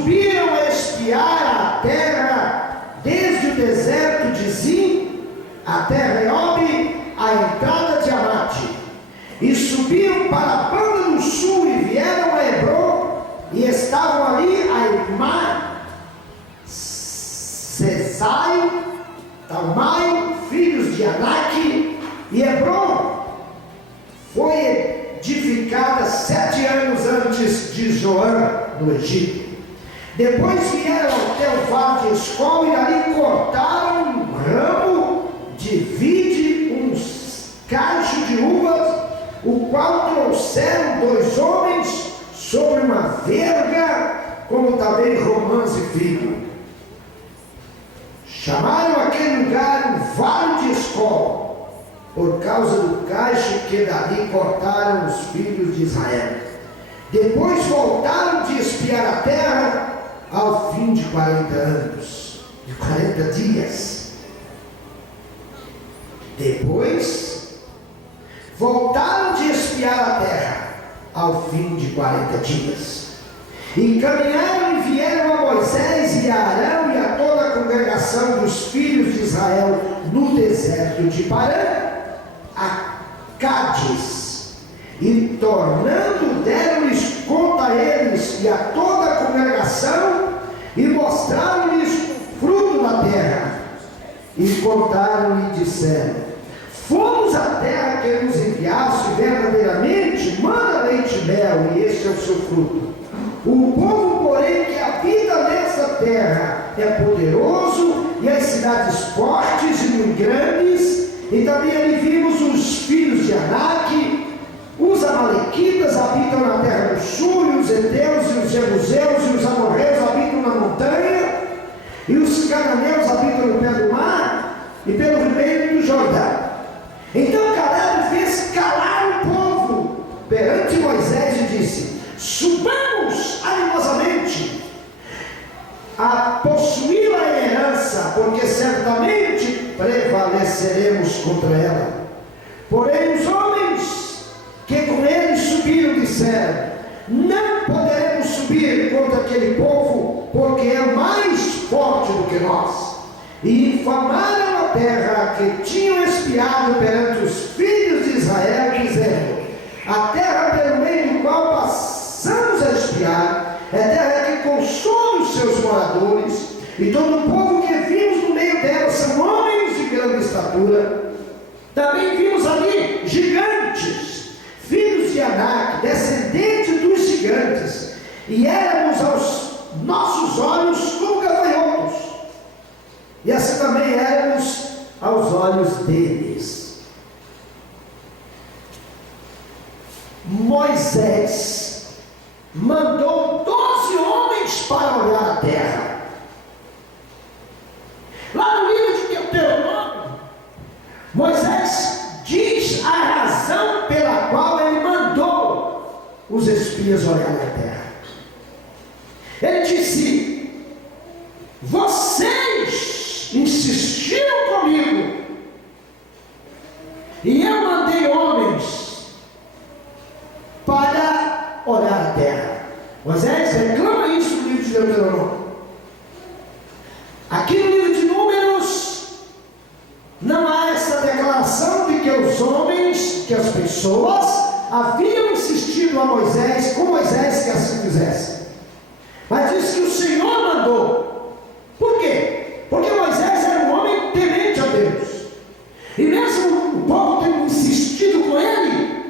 subiram a espiar a terra desde o deserto de Zim até Reob, a entrada de Amate, e subiram para a banda do sul e vieram a Hebron, e estavam ali a Imá, Sesai, Talmai, filhos de Anak, e Hebron foi edificada 7 anos antes de Zoan, no Egito. Depois vieram até o vale de Escol e ali cortaram um ramo de vide, uns cachos de uvas, o qual trouxeram 2 homens sobre uma verga, como também romãs e figo. Chamaram aquele lugar o Vale de Escol, por causa do cacho que dali cortaram os filhos de Israel. Depois voltaram de espiar a terra ao fim de 40 anos, de 40 dias. Depois voltaram de espiar a terra ao fim de 40 dias. E caminharam e vieram a Moisés e a Arão e a toda a congregação dos filhos de Israel no deserto de Parã, a Cádiz, e tornando deram-lhes conta a eles e a toda a congregação, e mostraram-lhes o fruto da terra, e contaram e disseram: fomos à terra que nos enviaste, verdadeiramente manda leite e mel, e este é o seu fruto. O povo, porém, que habita nessa terra é poderoso, e as cidades fortes e muito grandes, e também ali vimos os filhos de Anak. Os amalequitas habitam na terra do sul, e os heteus e os jebuseus e os amorreus habitam na montanha, e os cananeus habitam no pé do mar e pelo ribeiro do Jordão. Então Caleb fez calar o povo perante Moisés e disse: subamos animosamente a possuí-la em herança, porque certamente prevaleceremos contra ela. Porém os homens que com ele subiram disseram: não poderemos subir contra aquele povo, porque é mais forte do que nós. E infamaram a terra que tinham espiado perante os filhos de Israel, dizendo: a terra pelo meio do qual passamos a espiar é terra que consome os seus moradores, e todo o povo que vimos no meio dela são homens de grande estatura. Também vimos ali gigantes, filhos de Anak, descendentes dos gigantes, e éramos aos nossos olhos como gafanhotos, e assim também éramos aos olhos deles. Moisés mandou 12 homens para olhar a terra. Lá no livro de Deuteronômio, Moisés diz a razão pela qual ele mandou os espias olhar a terra. Ele disse: vocês insistiram comigo, e eu mandei homens para olhar a terra. Moisés reclama isso no livro de Deuteronômio. Aqui no livro de Números não há essa declaração de que os homens, que as pessoas haviam insistido a Moisés, com Moisés, que assim fizesse. Mas diz que o Senhor mandou. Por quê? Porque Moisés era um homem temente a Deus, e mesmo o povo tendo insistido com ele,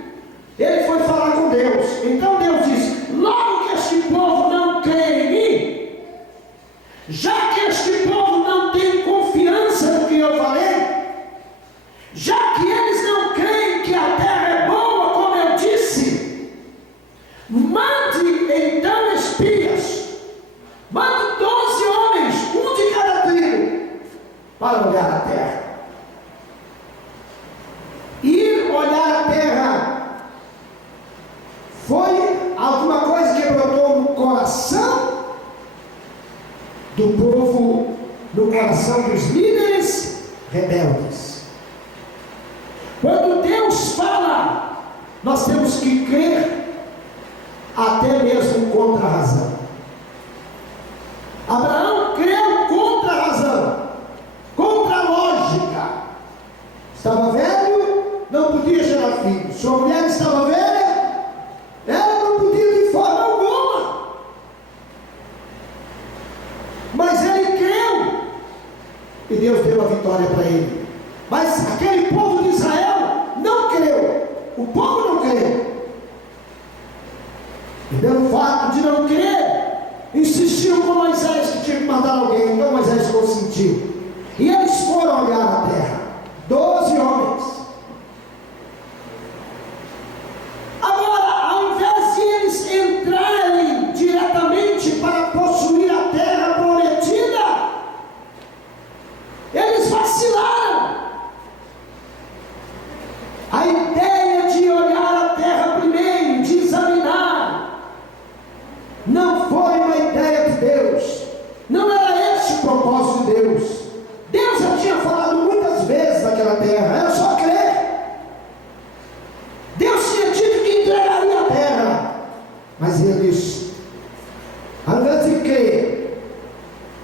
ele foi falar com Deus. Então Deus disse: logo que este povo não crê em mim, já que este povo não tem confiança no que eu falei, já que eles não creem que a terra é boa, como eu disse, mande então espias, mande 12 homens, um de cada tribo, para olhar a terra. Ir olhar a terra foi alguma coisa que brotou no coração do povo, no coração dos líderes rebeldes. Quando Deus fala, nós temos que crer até mesmo contra a razão. vitória para ele. Mas aquele povo de Israel não creu. O povo não creu. E pelo fato de não crer, insistiu com Moisés que tinha que mandar alguém. Então Moisés consentiu. E eles foram olhar a terra. 12 homens. Agora, ao invés de eles entrarem diretamente para possuir a terra prometida, eles vacilaram. A ideia de olhar a terra primeiro, de examinar, não foi uma ideia de Deus. Não era esse o propósito de Deus. Deus já tinha falado muitas vezes daquela terra, era só crer. Deus tinha dito que entregaria a terra, mas eles, ao invés de crer,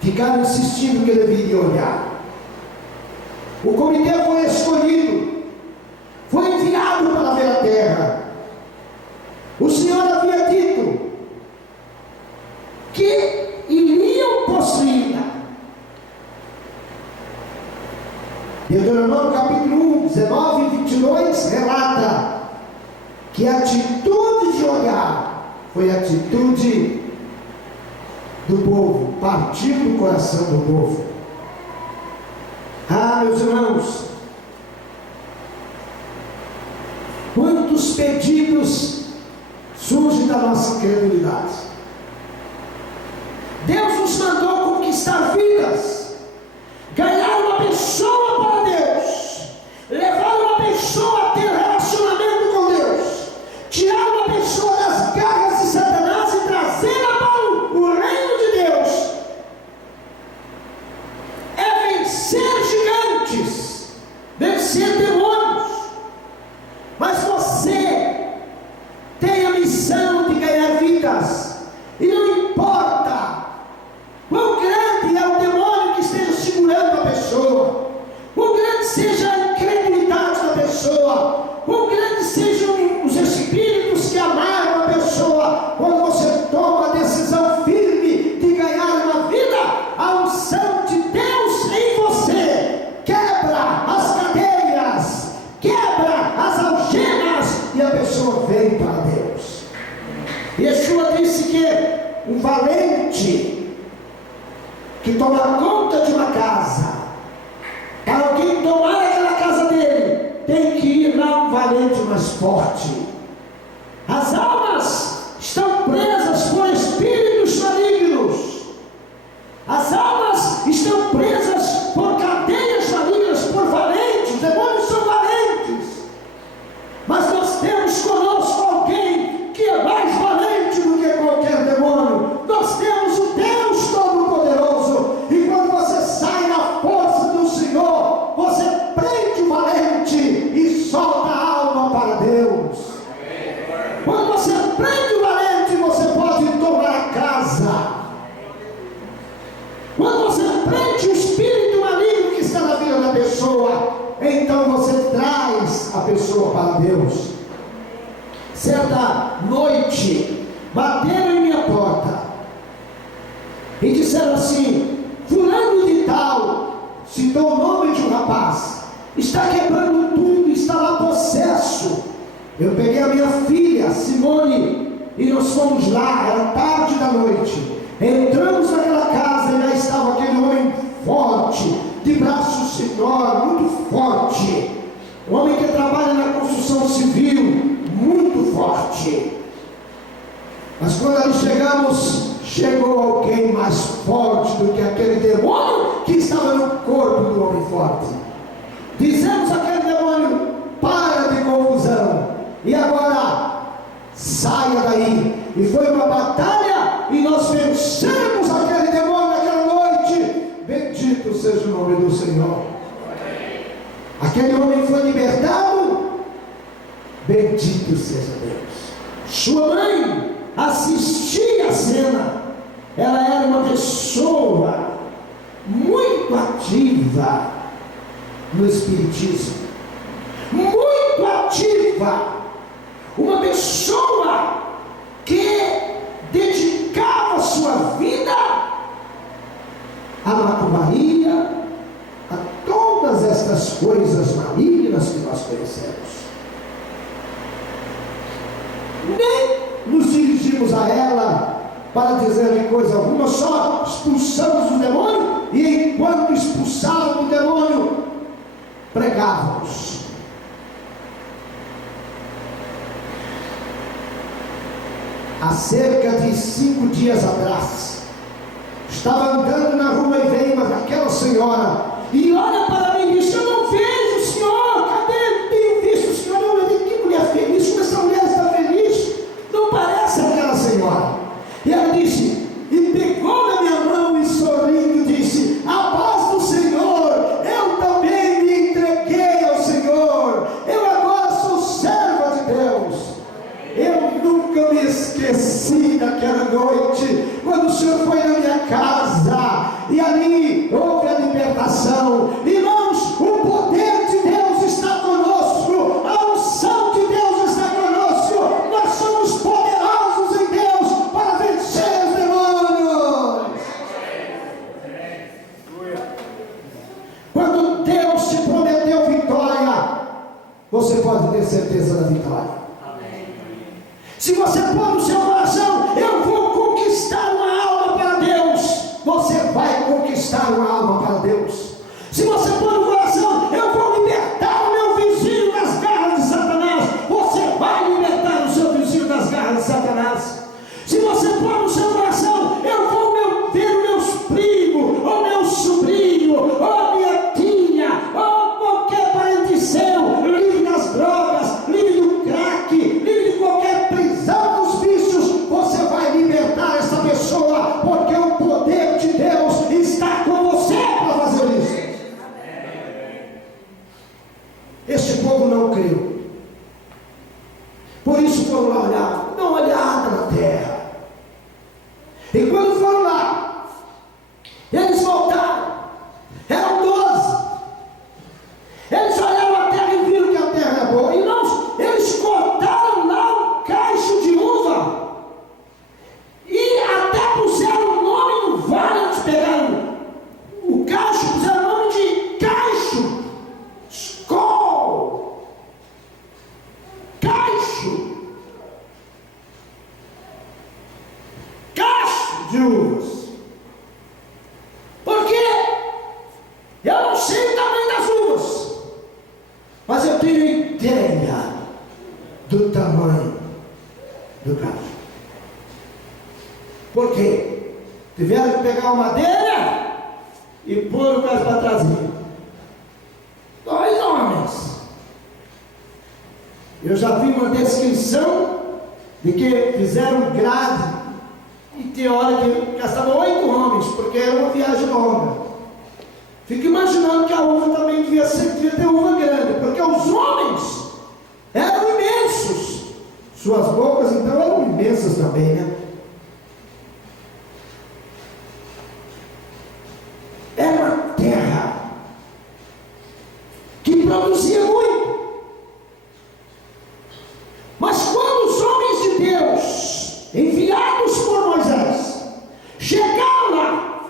ficaram insistindo que deveria olhar. O comitê foi escolhido, foi enviado para ver a terra. O Senhor havia dito que iriam possuí-la. Deuteronômio capítulo 1, 19 e 22 relata que a atitude de olhar foi a atitude do povo, partiu do coração do povo. Ah, meus irmãos, quantos pedidos surgem da nossa incredulidade. Deus nos mandou conquistar vidas, ganhar uma pessoa para Deus, levar uma pessoa a ter relacionamento com Deus, tirar uma pessoa das garras de Satanás e trazê-la para o reino de Deus. É vencer gigantes, vencer demônios. Mas você tem a missão de ganhar vidas, e não importa quão grande é o demônio que esteja segurando a pessoa, quão grande seja a incredulidade da pessoa, quão grandes sejam os espíritos que amarram a pessoa. Quando você toma a decisão firme de ganhar uma vida, a unção de Deus em você quebra as cadeias, quebra as algemas, e a pessoa vem para Deus. Yeshua disse que um valente que toma conta de uma casa, para alguém tomar aquela casa dele, tem que ir lá um valente mais forte. As almas estão presas por espíritos malignos. As almas estão presas por cadeias malignas, por valentes. Os demônios são valentes. Mas nós temos conosco alguém que é mais valente do que qualquer demônio. Nós temos o Deus Todo-Poderoso. E quando você sai na força do Senhor, você prende o valente e solta a alma para Deus. Quando você prende o valente, você pode tomar a casa. Quando você prende o espírito maligno que está na vida da pessoa, então você traz a pessoa para Deus. Certa noite, bateram em minha porta e disseram assim: fulano de tal, citou o nome de um rapaz, está quebrando tudo, está lá possesso. Eu peguei a minha filha Simone e nós fomos lá, era tarde da noite. Entramos naquela casa e lá estava aquele homem forte, de braços enormes, muito forte. Um homem que trabalha na construção civil, muito forte. Mas quando nós chegamos, chegou alguém mais forte do que aquele demônio que estava no corpo do homem forte. Dizemos àquele demônio: para de confusão, e agora saia daí. E foi uma batalha, e nós vencemos aquele demônio naquela noite. Bendito seja o nome do Senhor. Aquele homem foi libertado. Bendito seja Deus. Sua mãe assistia a cena. Ela era uma pessoa muito ativa no espiritismo, muito ativa, uma pessoa que dedicava sua vida à macumbaria, a todo coisas malignas que nós conhecemos. Nem nos dirigimos a ela para dizer coisa alguma, só expulsamos o demônio, e enquanto expulsávamos o demônio, pregávamos. Há cerca de 5 dias atrás, estava andando na rua e veio aquela senhora, e olha para mim e disse: eu não vejo o senhor, cadê? Não tenho visto o senhor. Eu falei: que mulher feliz, como essa mulher está feliz? Não parece aquela senhora. E ela disse, e pegou na minha mão e sorrindo disse: a paz do Senhor, eu também me entreguei ao Senhor, eu agora sou serva de Deus. Eu nunca me esqueci daquela noite, quando o Senhor foi na minha casa, e ali houve a libertação. Irmãos, o poder de Deus está conosco, a unção de Deus está conosco, nós somos poderosos em Deus para vencer os demônios. Quando Deus te prometeu vitória, você pode ter certeza da vitória. Se você pôr no seu coração: eu vou conquistar uma alma para Deus, você vai conquistar uma alma para Deus. Se você pôr no coração: eu vou libertar o meu vizinho das garras de Satanás, você vai libertar o seu vizinho das garras de Satanás. Se você pôr no seu coração: eu vou ver meus primos, ou meu sobrinho, ou minha tia, ou qualquer parente seu, livre das drogas, livre do crack, livre de qualquer prisão dos vícios, você vai libertar essa pessoa, porque o poder de Deus está com você para fazer isso. Este povo não creu, por isso foram lá olhar, não olhada na terra. E quando foram lá, eles voltaram, eram 12. Eles olharam a terra e viram que a terra era boa. Irmãos, eles cortaram lá um cacho de uva e até puseram o nome no vale. Eles pegaram o cacho, puseram o nome de cacho, Skol, cacho de uvas. Por quê? Eu não sei o tamanho das uvas, mas eu tenho ideia do tamanho do cacho. Por quê? Tiveram que pegar uma madeira e pôr o cacho para trazer. 2 homens. Eu já vi uma descrição de que fizeram grade, e tem hora que gastavam 8 homens, porque era uma viagem longa. Fico imaginando que a uva também devia ter uva grande, porque os homens eram imensos. Suas bocas então eram imensas também, né? Era uma terra que produzia muito. Mas quando os homens de Deus, enviados por Moisés, chegaram lá,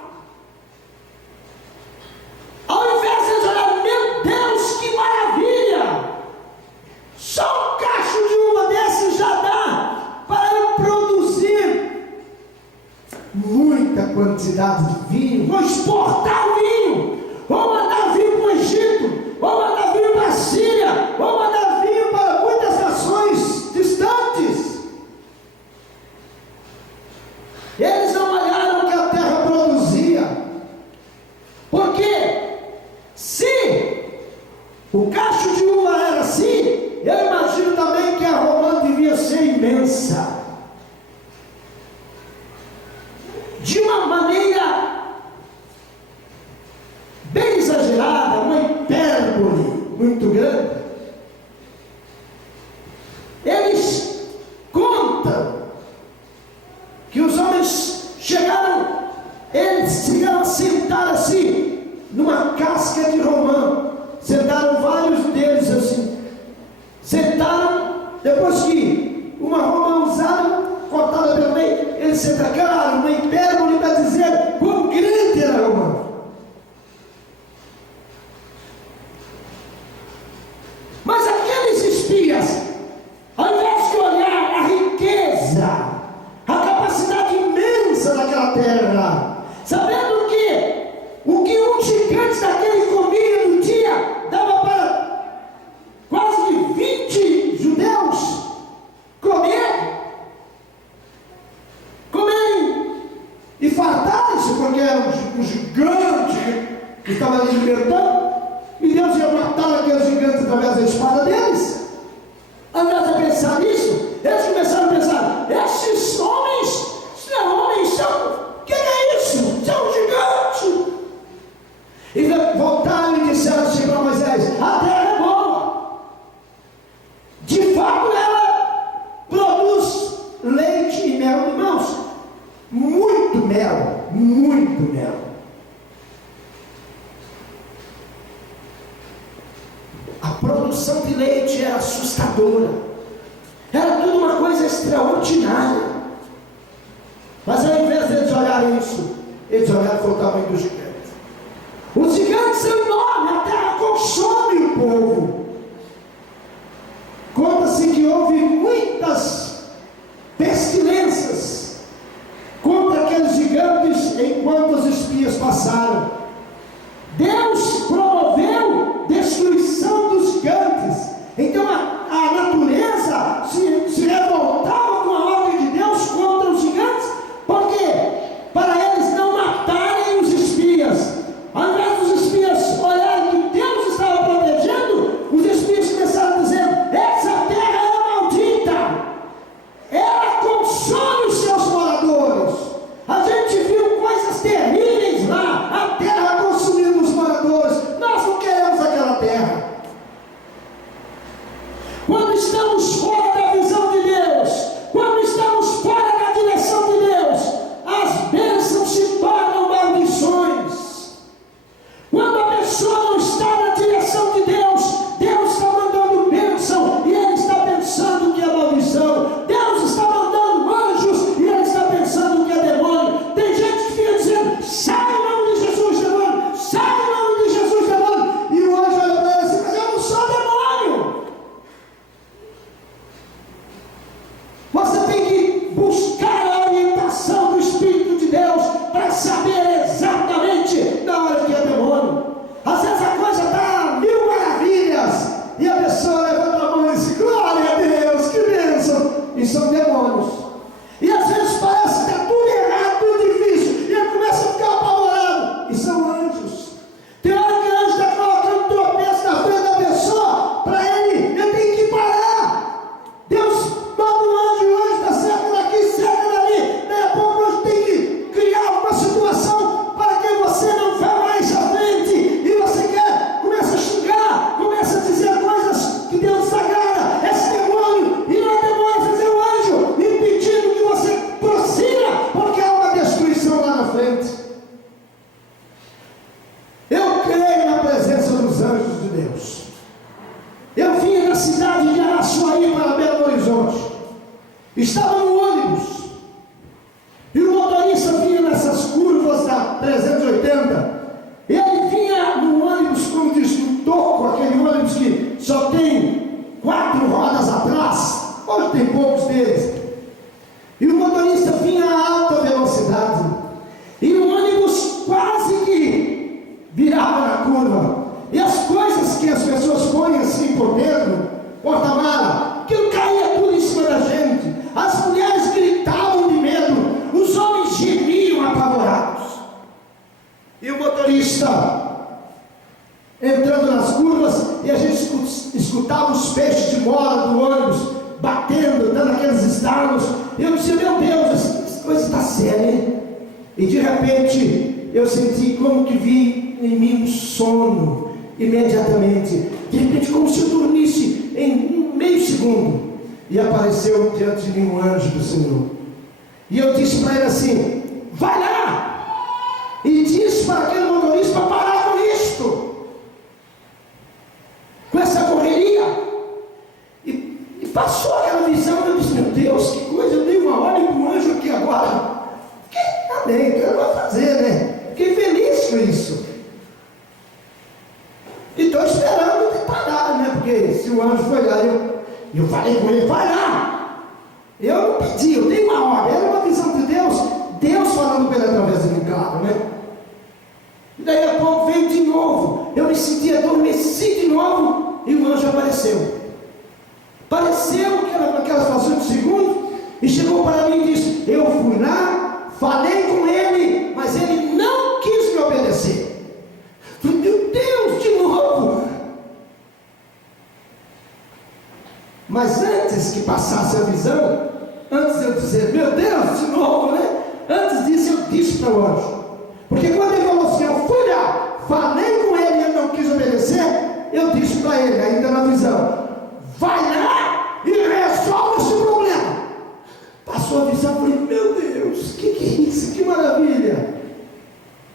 ao invés de eles olharem: meu Deus, que maravilha, só um cacho de uva desse já dá para eu produzir muita quantidade de vinho, vou exportar o vinho, vou mandar vinho para o Egito, vou mandar vinho para a Síria, vou mandar vinho para muitas nações distantes. Eles não olharam o que a terra produzia, porque se o cacho de uva era assim, eu imagino também que a romã devia ser imensa, de uma maneira bem exagerada, uma hipérbole muito grande. Eles contam que os homens chegaram a sentar assim, numa casca de romã. Sentaram vários deles assim. Sentaram, depois que uma romã usada, cortada pelo meio, eles sentaram. Claro, uma hipérbole para dizer quão grande era a romã. terra, sabendo que o que um gigante daquele comia no dia dava para quase 20 judeus comerem e fartarem-se, porque era um gigante que estava ali libertando, e Deus ia matar aqueles gigantes através da espada deles. Ao invés de pensar nisso, eles começaram a pensar: esses homens, o que é isso? São gigantes. E voltaram e disseram assim para Moisés: a terra é boa, de fato ela produz leite e mel. Irmãos, muito mel, muito mel. A produção de leite era assustadora, era tudo uma coisa extraordinária. Mas ao invés de eles olharem isso, eles olharam para o tamanho do gigante. Os gigantes são enormes, a terra consome o povo. Conta-se que houve muitas pestilências contra aqueles gigantes enquanto os espias passaram. Deus promoveu destruição dos gigantes. Então a natureza se revoltava com a ordem de Deus contra os gigantes. Por quê? Para eles não matarem os espias. Ao invés dos espias olharem que Deus estava protegendo, os espias começaram a dizer: essa terra é maldita, ela consome os seus moradores. A gente viu coisas terríveis lá, a terra consumindo os moradores. Nós não queremos aquela terra. Quando estamos fora da visão de Deus, quando estamos fora da direção de Deus, as bênçãos se tornam maldições. Quando a pessoa não está na direção de Deus, Deus está mandando bênção e ele está pensando que é maldição. Deus está mandando anjos e ele está pensando que é demônio. Tem gente que fica dizendo: sai em nome de Jesus, demônio, sai em nome de Jesus, demônio. E o anjo olha para ele assim: mas eu não sou demônio. Você tem que buscar a orientação do Espírito de Deus para saber exatamente na hora que é demônio. Às vezes a coisa está mil maravilhas e a pessoa levanta a mão e diz: glória a Deus, que bênção. E são demônios. E às vezes parece que está tudo errado, tudo difícil, e ele começa a ficar apavorado. E são anjos. Tem hora que o anjo está colocando tropeço na frente da pessoa, para ele tem que parar. Deus manda um anjo, o anjo está certo daqui, certo dali. Daí a pouco o anjo tem que criar uma situação para que você não vá mais à frente. E você começa a xingar, começa a dizer coisas que Deus desagrada. Esse demônio, e não é demônio, fazer o anjo impedindo que você prossiga, porque há uma destruição lá na frente. Eu creio na presença dos anjos de Deus. Eu vim na cidade de Araçuaí para Belo Horizonte. Estava no ônibus e o motorista vinha nessas curvas da 380. Ele vinha no ônibus, como diz, no toco, aquele ônibus que só tem 4 rodas atrás. Hoje tem poucos deles. E o motorista vinha a alta velocidade. E o ônibus quase que virava na curva. E as coisas que as pessoas põem assim por dentro, porta-mala, que caía tudo em cima da gente. As mulheres gritavam de medo, os homens gemiam apavorados. E o motorista entrando nas curvas, e a gente escutava os peixes de mola do ônibus batendo, dando aqueles estalos. E eu disse: meu Deus, essa coisa está séria, hein? E de repente eu senti como que vi em mim um sono imediatamente. De repente, como se eu dormisse em meio segundo, e apareceu diante de mim um anjo do Senhor. E eu disse para ele assim: vai lá e diz para aquele motorista para parar com isto, com essa correria. E passou aquela visão. Eu disse: meu Deus, que coisa. Eu dei uma ordem para um anjo aqui agora. Amém, o que eu vou fazer, né? Fiquei feliz com isso. E estou esperando ele parar, né? Porque se o anjo foi lá, eu falei com ele: vai lá. Eu não pedi, eu dei uma ordem. Era uma visão de Deus, Deus falando pela lado, né? E daí a pouco veio de novo, eu me senti adormecido de novo, e o anjo apareceu. Apareceu naquelas frações de segundos, e chegou para mim e disse: eu fui lá, falei com ele, mas ele não quis me obedecer. Falei: meu Deus, de novo. Mas antes que passasse a visão, antes de eu dizer: meu Deus, de novo, né? Antes disso eu disse para o anjo, porque quando ele falou assim: eu fui lá, falei com ele e ele não quis obedecer, eu disse para ele, ainda na visão: vai lá e resolve esse problema. Passou a visão, eu falei: meu Deus, que é isso? Que maravilha.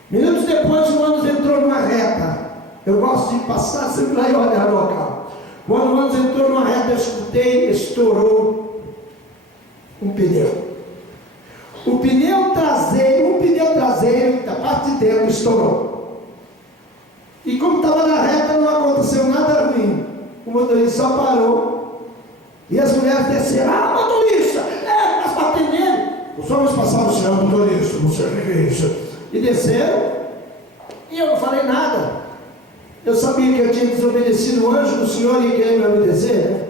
Minutos depois o ônibus entrou numa reta. Eu gosto de passar sempre lá e olhar o local. Quando o ônibus entrou numa reta, eu escutei, estourou um pneu. O pneu traseiro da parte de dentro estourou. E como estava na reta, não aconteceu nada ruim. O motorista só parou. E as mulheres desceram: ah, motorista, nós batemos nele. Os homens passaram assim: ah, motorista, não sei o que é isso. E desceram. E eu não falei nada. Eu sabia que eu tinha desobedecido o anjo do Senhor e queria me obedecer, né?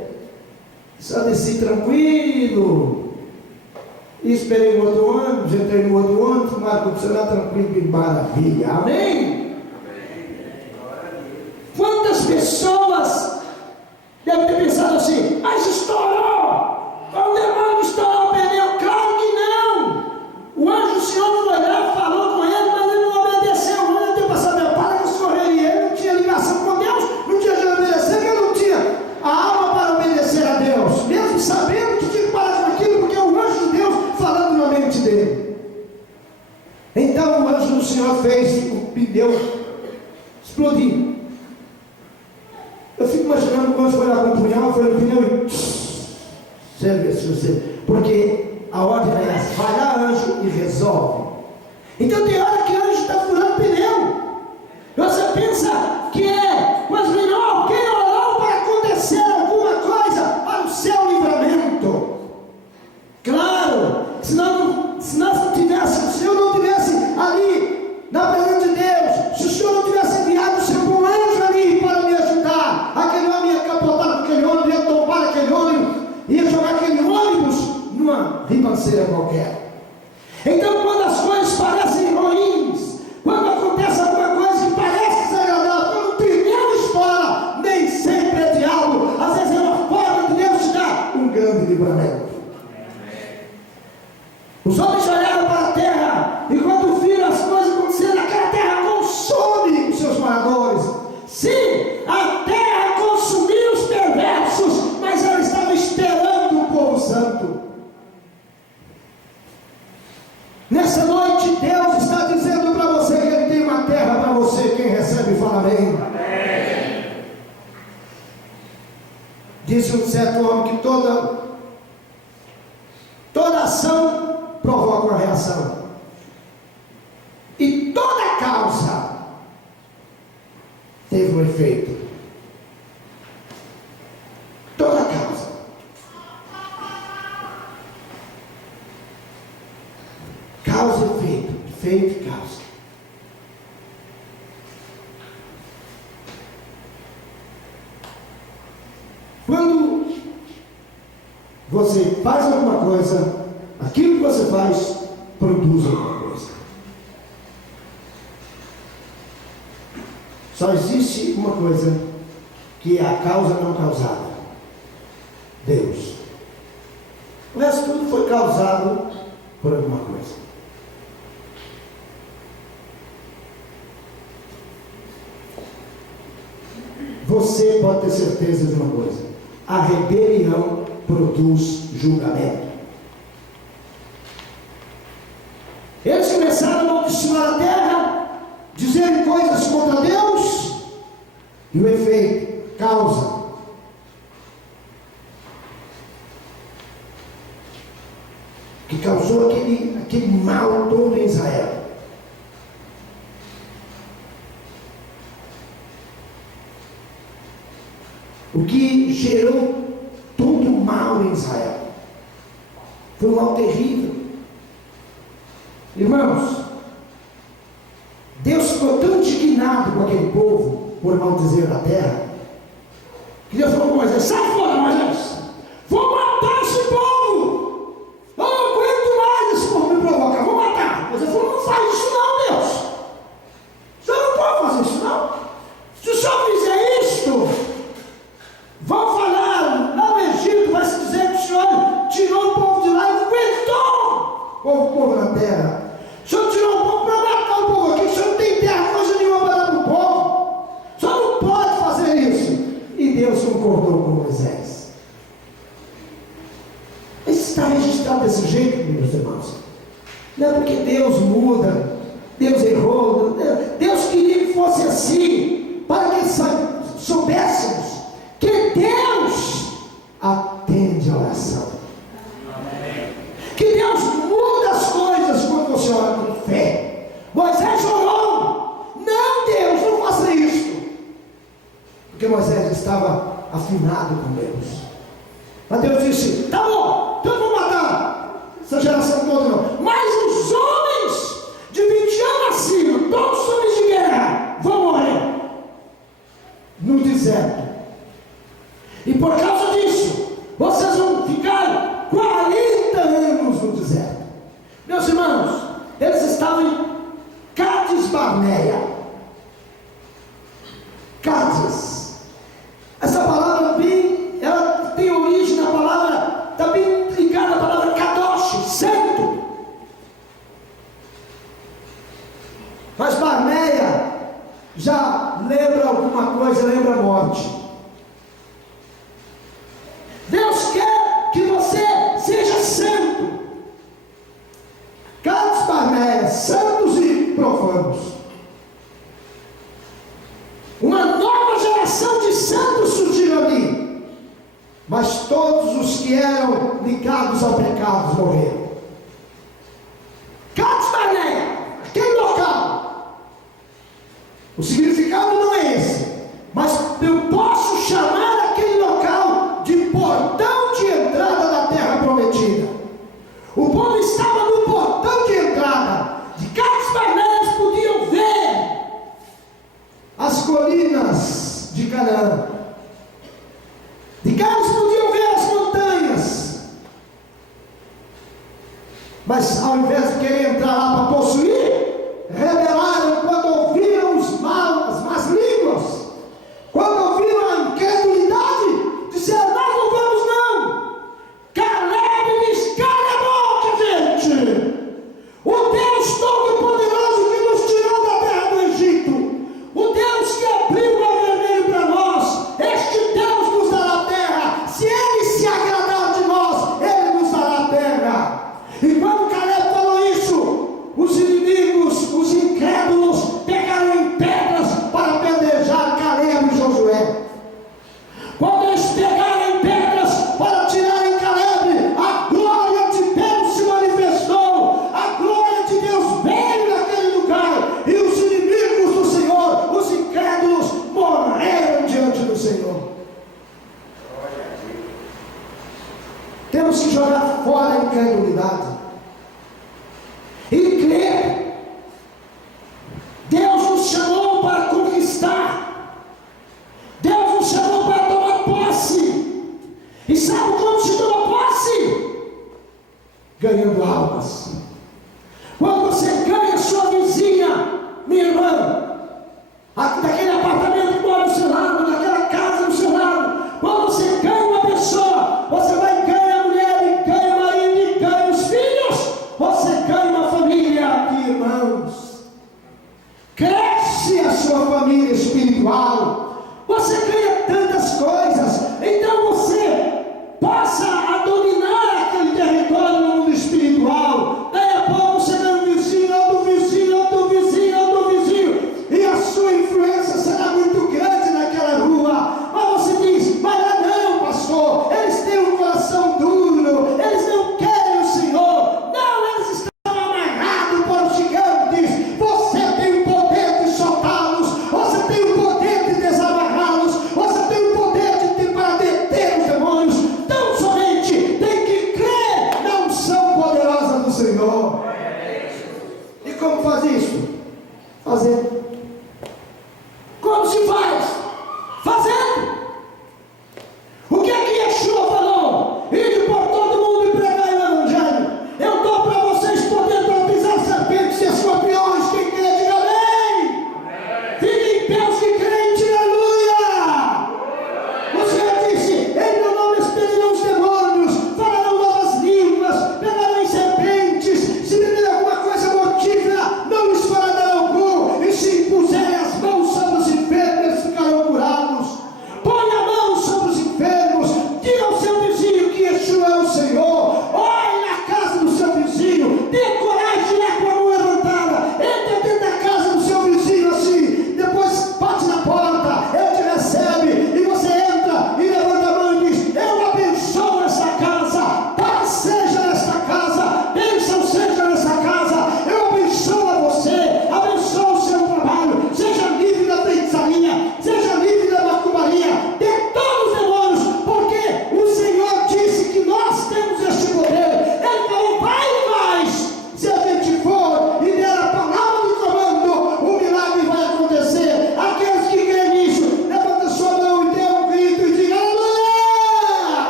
Só desci tranquilo. E esperei o outro ônibus, entrei no outro ônibus, fumaram ar-condicionado tranquilo, que maravilha. Amém? Quantas pessoas devem ter pensado assim: mas estourou! O demônio estourou o pneu? Claro que não! O anjo do Senhor foi lá, falou com ele, mas ele não obedeceu. O anjo deu para saber, para que escorreria. Ele não tinha ligação com Deus, não tinha de obedecer, porque ele não tinha a alma para obedecer a Deus, mesmo sabendo que tinha que parar com aquilo, porque é o anjo de Deus falando na mente dele. Então o anjo do Senhor fez o pneu explodir. Eu fico imaginando quando foi lá com o punhal, foi no pneu e porque a ordem é essa: vai lá, anjo, e resolve. Então tem hora que o anjo está furando pneu. Você pensa que mas não, quem orou para acontecer alguma coisa para o seu livramento? Claro, se o Senhor não tivesse ali na presença de Deus, se o Senhor não tivesse enviado o seu bom anjo ali para me ajudar, aquele homem ia capotar com aquele ônibus, ia tombar aquele ônibus, ia jogar aquele ônibus numa ribanceira qualquer. Então, quando as coisas parecem ruins, quando acontece alguma coisa que parece desagradável, quando o pneu estoura, nem sempre é diabo, às vezes é uma forma de Deus te dar um grande livramento. Os homens olharam para a terra, e quando viram as coisas acontecendo, aquela terra consome os seus moradores. Sim, a terra consumiu os perversos, mas ela estava esperando o povo santo. Nessa noite, Deus está dizendo para você que Ele tem uma terra para você. Quem recebe, fala amém. Amém. Disse um certo homem que toda ação provoca uma reação, e toda causa teve um efeito. Toda causa. Causa e efeito, efeito e causa. Quando você faz alguma coisa, aquilo que você faz produz alguma coisa. Só existe uma coisa que é a causa não causada: Deus. O resto tudo foi causado por alguma coisa. Você pode ter certeza de uma coisa: a rebelião produz julgamento. Eles começaram a amaldiçoar a terra, dizendo coisas contra Deus, e o efeito, causa, que causou aquele mal todo em Israel. O que gerou todo o mal em Israel foi um mal terrível. Irmãos, afinado com aquele povo, por maldizer da terra, que Deus falou com Moisés: sai fora, Moisés, vou matar esse povo, eu não aguento mais esse povo me provocar, vou matar. Moisés falou: não faz isso não, Deus, o senhor não pode fazer isso não. Se o senhor fizer isto, vão falar lá no Egito, vai se dizer que o senhor tirou o povo de lá e não aguentou o povo na terra. O senhor tirou o povo para matar o povo aqui, o senhor não tem terra, coisa nenhuma para dar para o povo, o senhor não pode fazer isso. E Deus concordou com Moisés. Isso está registrado desse jeito, meus irmãos. Não é porque Deus muda, Deus errou, Deus queria que fosse assim, para que soubéssemos que Deus atende a oração. Amém. Que Deus muda as coisas quando você ora com fé. Moisés orou: não, Deus, não faça isso, porque Moisés estava afinado com Deus. Mas Deus disse: tá bom, então eu vou matar essa geração toda não, mas os homens de 20 anos acima, todos os homens de guerra, vão morrer no deserto. E por causa disso, vocês vão ficar 40 anos no deserto. Meus irmãos, eles estavam em Cádiz Barneia. Cádiz. Essa palavra bem, ela tem origem na palavra, está bem ligada à palavra Kadosh, santo. Mas Barneia já lembra alguma coisa, lembra a morte. Deus quer que você seja santo. Cádiz Barneia, santos e profanos. Uma nova geração de santos surgiu ali, mas todos os que eram ligados ao pecado morreram. Cádiz Barneia, aquele local, o significado não é esse, mas eu posso chamar aquele local de portão de entrada da terra prometida. O povo estava no portão de entrada de Cádiz Barneia. Eles podiam ver as colinas de Canaã. De cá eles podiam ver as montanhas. Mas ao invés de querer entrar lá para possuir, rebelaram quando ouviram as más línguas, quando ouviram a incredulidade, disseram: nós não vamos não. Caleb diz: cala a boca, gente. O Deus Todo-Poderoso que nos tirou da terra do Egito, o Deus que abriu o mar vermelho para nós, este Deus nos dará a terra. Se Ele se agradar de nós, Ele nos dará a terra. E quando Caleb falou isso, os inimigos, os incrédulos, pegaram em pedras para apedrejar Caleb e Josué. Quando eles pegaram em pedras para tirarem Caleb, a glória de Deus se manifestou, a glória de Deus veio naquele lugar, e os inimigos do Senhor, os incrédulos, morreram diante do Senhor. Temos que jogar fora a incredulidade e crer. Deus nos chamou para conquistar, Deus nos chamou para tomar posse. E sabe como se toma posse? Ganhando almas. Quando você ganha sua vizinha, minha irmã, daquele apartamento que mora do seu lado, daquela casa do seu lado, quando você ganha uma pessoa, você vai ganhar a mulher, e ganha o marido, e ganha os filhos, você ganha uma família de irmãos. Cresce a sua família espiritual, você ganha tantas coisas. Então você passa a dominar aquele território no mundo espiritual. Daí a pouco você ganha um vizinho, outro vizinho, outro vizinho, outro vizinho, e a sua influência será muito grande naquela rua. Mas você diz: mas não, pastor, eles têm um coração duro, eles não querem o Senhor. Não, eles estão amarrados por os gigantes. Você tem o poder de soltá-los, você tem o poder de desamarrá-los, você tem o poder para deter os demônios. Tão somente tem que crer na unção poderosa do Senhor. E como faz isso? Fazendo.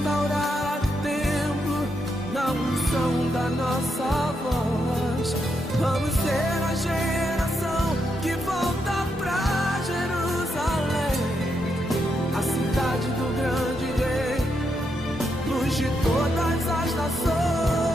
restaurar o templo na unção da nossa voz. Vamos ser a geração que volta pra Jerusalém, a cidade do grande rei, luz de todas as nações.